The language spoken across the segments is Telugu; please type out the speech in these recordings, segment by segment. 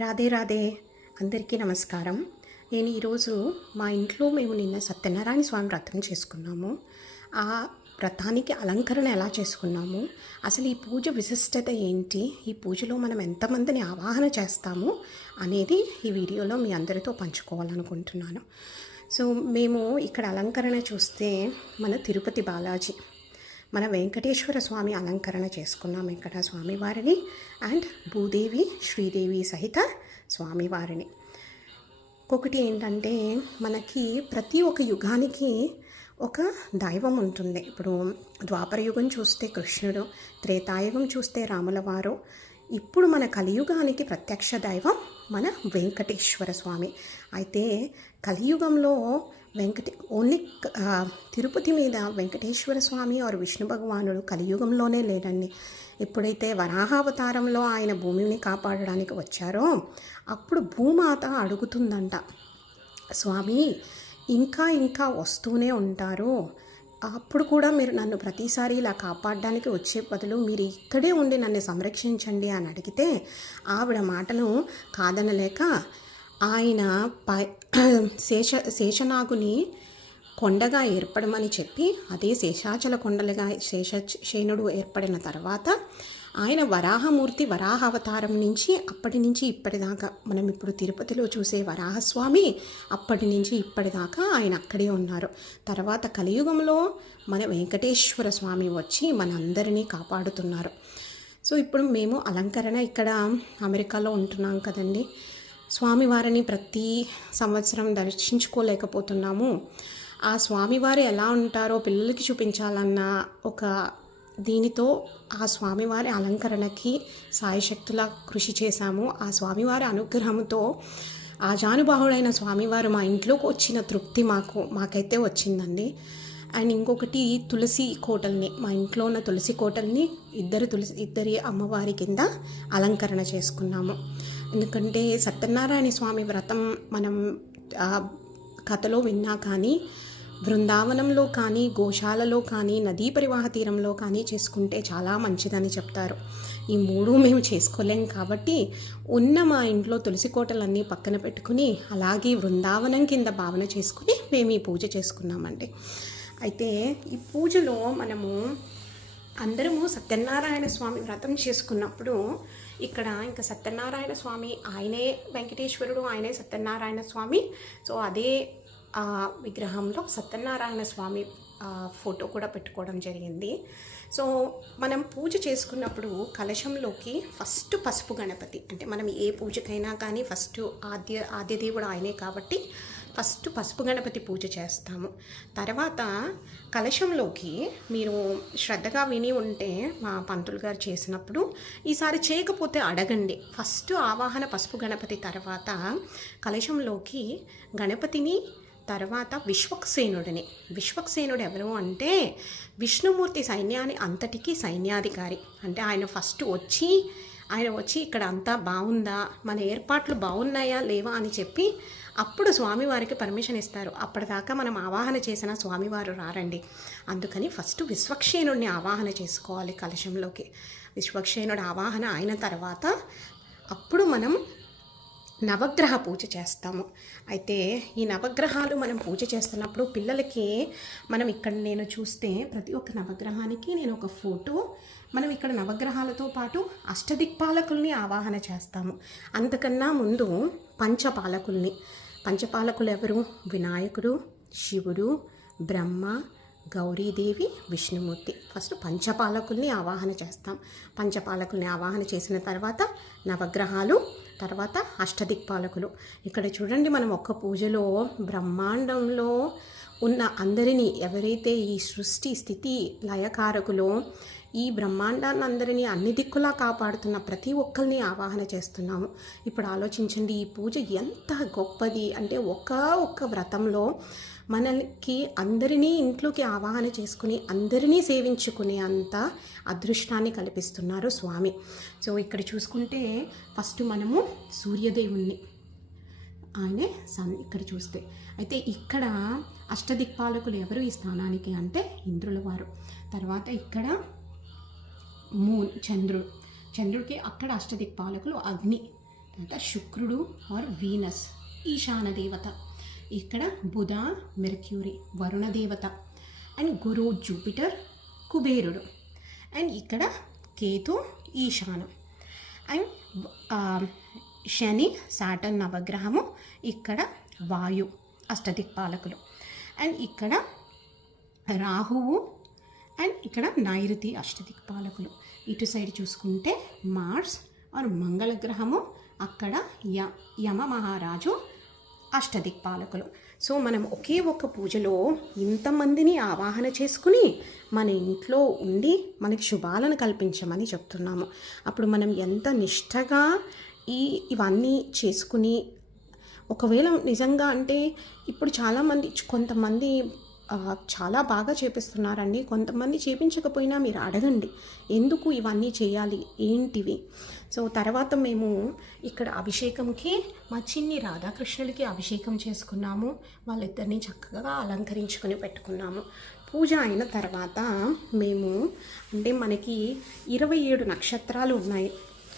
రాధే రాధే అందరికీ నమస్కారం. నేను ఈరోజు మా ఇంట్లో మేము నిన్న సత్యనారాయణ స్వామి వ్రతం చేసుకున్నాము. ఆ వ్రతానికి అలంకరణ ఎలా చేసుకున్నాము, అసలు ఈ పూజ విశిష్టత ఏంటి, ఈ పూజలో మనం ఎంతమందిని ఆవాహన చేస్తాము అనేది ఈ వీడియోలో మీ అందరితో పంచుకోవాలనుకుంటున్నాను. సో మేము ఇక్కడ అలంకరణ చూస్తే మన తిరుపతి బాలాజీ, మన వెంకటేశ్వర స్వామి అలంకరణ చేసుకున్నాం ఇక్కడ స్వామివారిని, అండ్ భూదేవి శ్రీదేవి సహిత స్వామివారిని. ఇంకొకటి ఏంటంటే మనకి ప్రతి ఒక్క యుగానికి ఒక దైవం ఉంటుంది. ఇప్పుడు ద్వాపర యుగం చూస్తే కృష్ణుడు, త్రేతాయుగం చూస్తే రాముల వారు, ఇప్పుడు మన కలియుగానికి ప్రత్యక్ష దైవం మన వెంకటేశ్వర స్వామి. అయితే కలియుగంలో ఓన్లీ తిరుపతి మీద వెంకటేశ్వర స్వామి ఆరు విష్ణు భగవానుడు కలియుగంలోనే లేడండి. ఎప్పుడైతే వరాహావతారంలో ఆయన భూమిని కాపాడడానికి వచ్చారో అప్పుడు భూమాత అడుగుతుందంట, స్వామి ఇంకా ఇంకా వస్తూనే ఉంటారు, అప్పుడు కూడా మీరు నన్ను ప్రతిసారి ఇలా కాపాడడానికి వచ్చే బదులు మీరు ఇక్కడే ఉండి నన్ను సంరక్షించండి అని అడిగితే ఆవిడ మాటను కాదనలేక ఆయన శేషనాగుని కొండగా ఏర్పడమని చెప్పి అదే శేషాచల కొండలుగా శేషశయనుడు ఏర్పడిన తర్వాత ఆయన వరాహమూర్తి వరాహావతారం నుంచి అప్పటి నుంచి ఇప్పటిదాకా మనం ఇప్పుడు తిరుపతిలో చూసే వరాహస్వామి అప్పటి నుంచి ఇప్పటిదాకా ఆయన అక్కడే ఉన్నారు. తర్వాత కలియుగంలో మన వెంకటేశ్వర స్వామి వచ్చి మనందరినీ కాపాడుతున్నారు. సో ఇప్పుడు మేము అలంకరణ ఇక్కడ అమెరికాలో ఉంటున్నాం కదండి, స్వామివారిని ప్రతి సంవత్సరం దర్శించుకోలేకపోతున్నాము. ఆ స్వామివారు ఎలా ఉంటారో పిల్లలకి చూపించాలన్న ఒక దీనితో ఆ స్వామివారి అలంకరణకి సాయశక్తులా కృషి చేశాము. ఆ స్వామివారి అనుగ్రహంతో ఆజానుబాహుడైన స్వామివారు మా ఇంట్లోకి వచ్చిన తృప్తి మాకైతే వచ్చిందండి. అండ్ ఇంకొకటి తులసి కోటల్ని, మా ఇంట్లో ఉన్న తులసి కోటల్ని ఇద్దరి అమ్మవారి కింద అలంకరణ చేసుకున్నాము. ఎందుకంటే సత్యనారాయణ స్వామి వ్రతం మనం కథలో విన్నా కానీ బృందావనంలో కానీ గోశాలలో కానీ నదీ పరివాహ తీరంలో కానీ చేసుకుంటే చాలా మంచిదని చెప్తారు. ఈ మూడు మేము చేసుకోలేం కాబట్టి ఉన్న మా ఇంట్లో తులసి కోటలన్నీ పక్కన పెట్టుకుని అలాగే బృందావనం కింద భావన చేసుకుని మేము ఈ పూజ చేసుకున్నామండి. అయితే ఈ పూజలో మనము అందరము సత్యనారాయణ స్వామి వ్రతం చేసుకున్నప్పుడు ఇక్కడ ఇంకా సత్యనారాయణ స్వామి ఆయనే వెంకటేశ్వరుడు, ఆయనే సత్యనారాయణ స్వామి. సో అదే విగ్రహంలో సత్యనారాయణ స్వామి ఫోటో కూడా పెట్టుకోవడం జరిగింది. సో మనం పూజ చేసుకున్నప్పుడు కలశంలోకి ఫస్ట్ పసుపు గణపతి, అంటే మనం ఏ పూజకైనా కానీ ఫస్ట్ ఆద్య దేవుడు ఆయనే కాబట్టి ఫస్ట్ పసుపు గణపతి పూజ చేస్తాము. తర్వాత కలశంలోకి మీరు శ్రద్ధగా విని ఉంటే మా పంతులు గారు చేసినప్పుడు, ఈసారి చేయకపోతే అడగండి, ఫస్ట్ ఆవాహన పసుపు గణపతి తర్వాత కలశంలోకి గణపతిని, తర్వాత విశ్వక్సేనుడు ఎవరు అంటే విష్ణుమూర్తి సైన్యాన్ని అంతటికీ సైన్యాధికారి. అంటే ఆయన వచ్చి ఇక్కడ అంతా బాగుందా, మన ఏర్పాట్లు బాగున్నాయా లేవా అని చెప్పి అప్పుడు స్వామివారికి పర్మిషన్ ఇస్తారు. అప్పటిదాకా మనం ఆవాహన చేసిన స్వామివారు రారండి. అందుకని ఫస్ట్ విశ్వక్సేనుడిని ఆవాహన చేసుకోవాలి కలశంలోకి. విశ్వక్సేనుడు ఆవాహన అయిన తర్వాత అప్పుడు మనం నవగ్రహ పూజ చేస్తాము. అయితే ఈ నవగ్రహాలు మనం పూజ చేస్తున్నప్పుడు పిల్లలకి మనం ఇక్కడ నేను చూస్తే ప్రతి ఒక్క నవగ్రహానికి నేను ఒక ఫోటో, మనం ఇక్కడ నవగ్రహాలతో పాటు అష్టదిక్పాలకుల్ని ఆవాహన చేస్తాము. అంతకన్నా ముందు పంచపాలకులు ఎవరు? వినాయకుడు, శివుడు, బ్రహ్మ, గౌరీదేవి, విష్ణుమూర్తి. ఫస్ట్ పంచపాలకుల్ని ఆవాహన చేస్తాం. పంచపాలకుల్ని ఆవాహన చేసిన తర్వాత నవగ్రహాలు, తర్వాత అష్టదిక్పాలకులు. ఇక్కడ చూడండి, మనం ఒక్క పూజలో బ్రహ్మాండంలో ఉన్న అందరినీ, ఎవరైతే ఈ సృష్టి స్థితి లయకారకులో ఈ బ్రహ్మాండాన్ని అందరినీ అన్ని దిక్కులా కాపాడుతున్న ప్రతి ఒక్కరిని ఆవాహన చేస్తున్నాము. ఇప్పుడు ఆలోచించండి, ఈ పూజ ఎంత గొప్పది అంటే ఒక్క వ్రతంలో మనకి అందరినీ ఇంట్లోకి ఆవాహన చేసుకుని అందరినీ సేవించుకునే అంత అదృష్టాన్ని కల్పిస్తున్నారు స్వామి. సో ఇక్కడ చూసుకుంటే ఫస్ట్ మనము సూర్యదేవుణ్ణి, ఆయనే ఇక్కడ చూస్తే, అయితే ఇక్కడ అష్టదిక్పాలకులు ఎవరు ఈ స్థానానికి అంటే ఇంద్రుల వారు. తర్వాత ఇక్కడ చంద్రుడికి అక్కడ అష్టదిక్పాలకులు అగ్ని, శుక్రుడు ఆర్ వీనస్ ఈశాన దేవత, ఇక్కడ బుధ మెర్క్యూరీ వరుణ దేవత, అండ్ గురు జూపిటర్ కుబేరుడు, అండ్ ఇక్కడ కేతు ఈశానం, అండ్ శని సాటర్న్ నవగ్రహము, ఇక్కడ వాయు అష్టదిక్పాలకులు, అండ్ ఇక్కడ రాహువు, అండ్ ఇక్కడ నైరుతి అష్టదిక్పాలకులు. ఇటు సైడ్ చూసుకుంటే మార్స్ ఆర్ మంగళ గ్రహము, అక్కడ యమ మహారాజు అష్టదిక్పాలకులు. సో మనం ఒకే ఒక్క పూజలో ఇంతమందిని ఆవాహన చేసుకుని మన ఇంట్లో ఉండి మనకి శుభాలను కల్పించమని చెప్తున్నాము. అప్పుడు మనం ఎంత నిష్టగా ఇవన్నీ చేసుకుని, ఒకవేళ నిజంగా అంటే ఇప్పుడు చాలామంది కొంతమంది చాలా బాగా చేపిస్తున్నారండి, కొంతమంది చేపించకపోయినా మీరు అడగండి ఎందుకు ఇవన్నీ చేయాలి ఏంటివి. సో తర్వాత మేము ఇక్కడ అభిషేకంకి మా చిన్ని రాధాకృష్ణులకి అభిషేకం చేసుకున్నాము, వాళ్ళిద్దరిని చక్కగా అలంకరించుకొని పెట్టుకున్నాము. పూజ అయిన తర్వాత మేము అంటే మనకి 27 నక్షత్రాలు ఉన్నాయి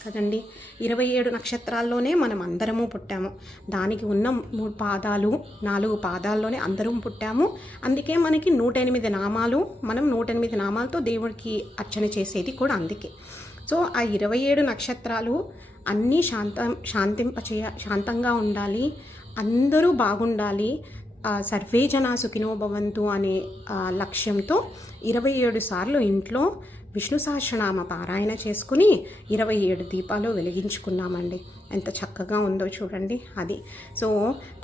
కదండి, 27 నక్షత్రాల్లోనే మనం అందరము పుట్టాము. దానికి ఉన్న 3 పాదాలు 4 పాదాల్లోనే అందరం పుట్టాము. అందుకే మనకి 108 నామాలు, మనం 108 నామాలతో దేవుడికి అర్చన చేసేది కూడా అందుకే. సో ఆ 27 నక్షత్రాలు అన్నీ శాంతంగా ఉండాలి, అందరూ బాగుండాలి, సర్వే జనా సుఖినో భవంతు అనే లక్ష్యంతో 27 సార్లు ఇంట్లో విష్ణు సహస్రనామ పారాయణ చేసుకుని 27 దీపాలు వెలిగించుకున్నామండి. ఎంత చక్కగా ఉందో చూడండి అది. సో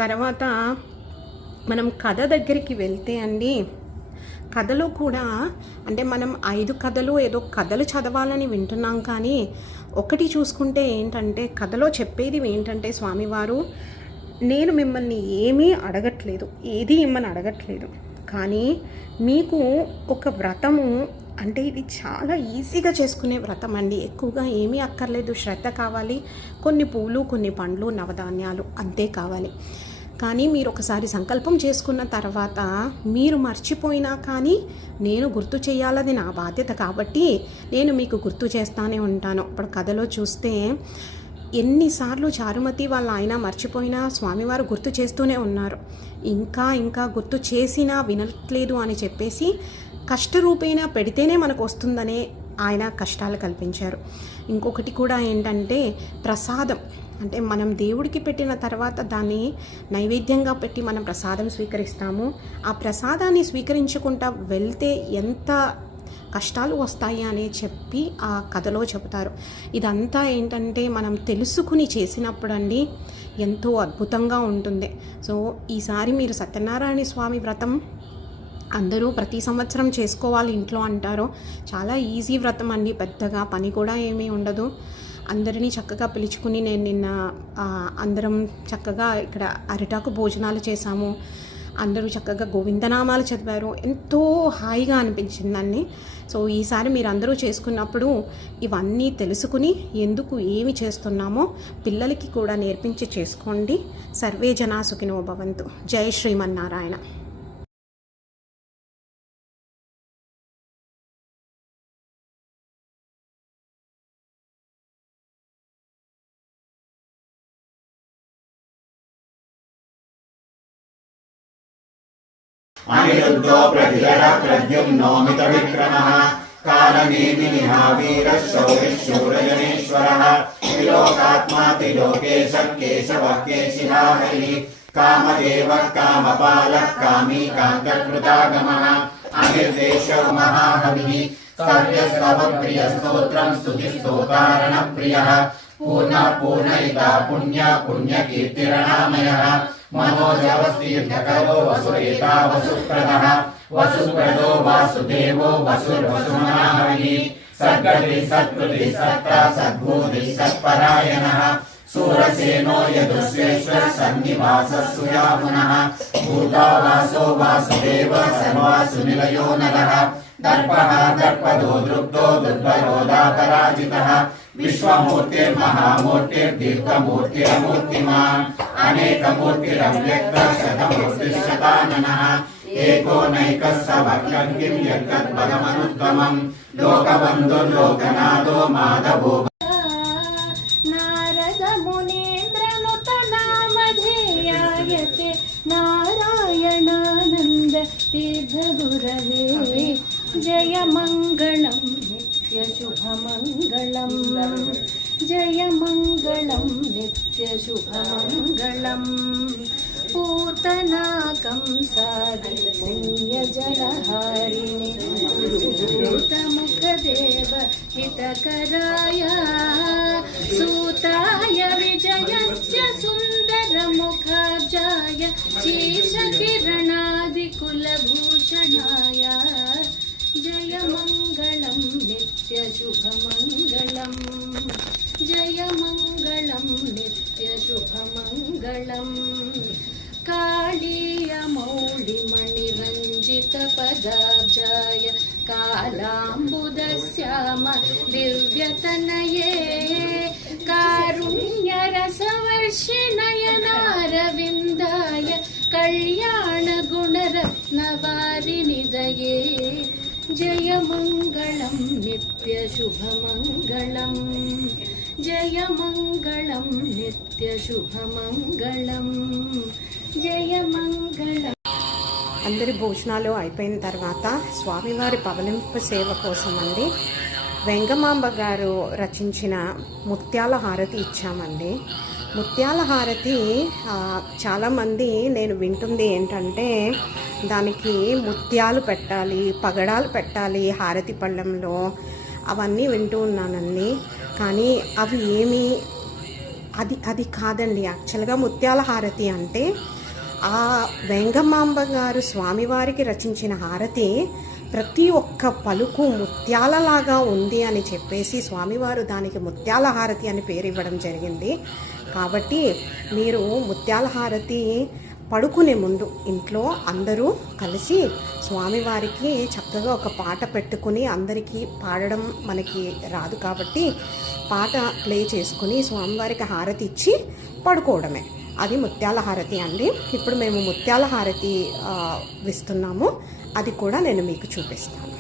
తర్వాత మనం కథ దగ్గరికి వెళ్తే అండి, కథలో కూడా అంటే మనం 5 కథలు ఏదో కథలు చదవాలని వింటున్నాం, కానీ ఒకటి చూసుకుంటే ఏంటంటే కథలో చెప్పేది ఏంటంటే స్వామివారు నేను మిమ్మల్ని ఏమీ అడగట్లేదు, ఏది ఇమ్మని అడగట్లేదు, కానీ మీకు ఒక వ్రతము అంటే ఇది చాలా ఈజీగా చేసుకునే వ్రతం అండి. ఎక్కువగా ఏమీ అక్కర్లేదు, శ్రద్ధ కావాలి, కొన్ని పూలు కొన్ని పండ్లు నవధాన్యాలు అంతే కావాలి. కానీ మీరు ఒకసారి సంకల్పం చేసుకున్న తర్వాత మీరు మర్చిపోయినా కానీ నేను గుర్తు చేయాలది నా బాధ్యత కాబట్టి నేను మీకు గుర్తు చేస్తానే ఉంటాను. ఇప్పుడు కథలో చూస్తే ఎన్నిసార్లు చారుమతి వాళ్ళ ఆయన మర్చిపోయినా స్వామివారు గుర్తు చేస్తూనే ఉన్నారు. ఇంకా గుర్తు చేసినా వినట్లేదు అని చెప్పేసి కష్టరూపేణ పెడితేనే మనకు వస్తుందనే ఆయన కష్టాలు కల్పించారు. ఇంకొకటి కూడా ఏంటంటే ప్రసాదం, అంటే మనం దేవుడికి పెట్టిన తర్వాత దాన్ని నైవేద్యంగా పెట్టి మనం ప్రసాదం స్వీకరిస్తాము. ఆ ప్రసాదాన్ని స్వీకరించుకుంటా వెళ్తే ఎంత కష్టాలు వస్తాయి అని చెప్పి ఆ కథలో చెబుతారు. ఇదంతా ఏంటంటే మనం తెలుసుకుని చేసినప్పుడు అండి ఎంతో అద్భుతంగా ఉంటుంది. సో ఈసారి మీరు సత్యనారాయణ స్వామి వ్రతం అందరూ ప్రతి సంవత్సరం చేసుకోవాలి ఇంట్లో అంటారు. చాలా ఈజీ వ్రతం అండి, పెద్దగా పని కూడా ఏమీ ఉండదు. అందరినీ చక్కగా పిలుచుకుని నేను నిన్న అందరం చక్కగా ఇక్కడ అరిటాకు భోజనాలు చేశాము. అందరూ చక్కగా గోవిందనామాలు చదివారు, ఎంతో హాయిగా అనిపించిందండి. సో ఈసారి మీరు అందరూ చేసుకున్నప్పుడు ఇవన్నీ తెలుసుకుని ఎందుకు ఏమి చేస్తున్నామో పిల్లలకి కూడా నేర్పించి చేసుకోండి. సర్వే జనా సుఖినో భవంతు. జై శ్రీమన్నారాయణ. अनिरुद्धो प्रतिहरः प्रद्युम्नो मितविक्रमः कालनेमिनिः वीरः शौरिशूरजनेश्वरः त्रिलोकात्मा त्रिलोकेशः केशवः केशिहा हरिः कामदेवः कामपालः कामी कान्तकृतागमः अनिर्देशो महाहविः स्तव्यस्तवप्रियस्तोत्रं स्तुतिस्तोतारणप्रियः पूर्णपूर्णयिता पुण्यकीर्तिरणामयः मनोजवस्तीर्थकरो वसुरेता वसुप्रदः वसुप्रदो वासुदेवो वसुर्वसुमनाहरिः सद्गतिः सत्कृतिः सत्ता सद्बुद्धिः सत्परायणः सूरसेनो यदुश्रेष्ठः सन्निवासः सुयामुनः भूतावासो वासुदेव सर्वासुनिलयो नरः दर्पः दर्पदो दृप्तो दुर्बलोदापराजितः विश्वमूर्तिर्महामूर्तिर्दीर्घमूर्तिरमूर्तिमान् अनेकमूर्तिरव्यक्तः शतमूर्तिशताननः एकोनैकः सवक्त्रं किं यत्तद्भगमनुत्तमम् लोकबन्धुर्लोकनाथो माधवो नारद मुने नारायणानन्द तीर्थगुरवे जय मङ्गलं नित्यशुभमङ्गलम् जय मङ्गलं नित्यशुभमङ्गलम् पूतनाकं सादि पुण्यजलहारिणे गुरुभूतमुखदेव हितकराय सूताय विजयस्य सुन्दरमुखाब्जाय शीर्षकिरणादिकुलभूषणाय जय मङ्गलं नित्यशुभमङ्गलम् जय मङ्गलं नित्यशुभमङ्गलम् कालीयमौलिमणिरञ्जितपदाब्जाय कालाम्बुदश्याम दिव्यतनये कारुण्यरसवर्षिणयनारविन्दाय कल्याणगुणरत्नवारिनिधये जय मङ्गलं नित्यशुभमङ्गलम् जय मङ्गलं नित्यशुभमङ्गलम् जय मङ्गलम् అందరి భోజనాలు అయిపోయిన తర్వాత స్వామివారి పవలింపు సేవ కోసం అండి వెంగమాంబ గారు రచించిన ముత్యాల హారతి ఇచ్చామండి. ముత్యాల హారతి చాలామంది నేను వింటుంది ఏంటంటే దానికి ముత్యాలు పెట్టాలి, పగడాలు పెట్టాలి హారతి పళ్ళెంలో, అవన్నీ వింటూ ఉన్నానండి. కానీ అవి అది కాదండి. యాక్చువల్గా ముత్యాల హారతి అంటే ఆ వెంగమాంబ గారు స్వామివారికి రచించిన హారతి ప్రతి ఒక్క పలుకు ముత్యాలలాగా ఉంది అని చెప్పేసి స్వామివారు దానికి ముత్యాల హారతి అని పేరు ఇవ్వడం జరిగింది. కాబట్టి మీరు ముత్యాల హారతి పడుకునే ముందు ఇంట్లో అందరూ కలిసి స్వామివారికి చక్కగా ఒక పాట పెట్టుకుని, అందరికీ పాడడం మనకి రాదు కాబట్టి పాట ప్లే చేసుకుని స్వామివారికి హారతి ఇచ్చి పడుకోవడమే. అది ముత్యాల హారతి అండి. ఇప్పుడు మేము ముత్యాల హారతి ఇస్తున్నాము, అది కూడా నేను మీకు చూపిస్తాను.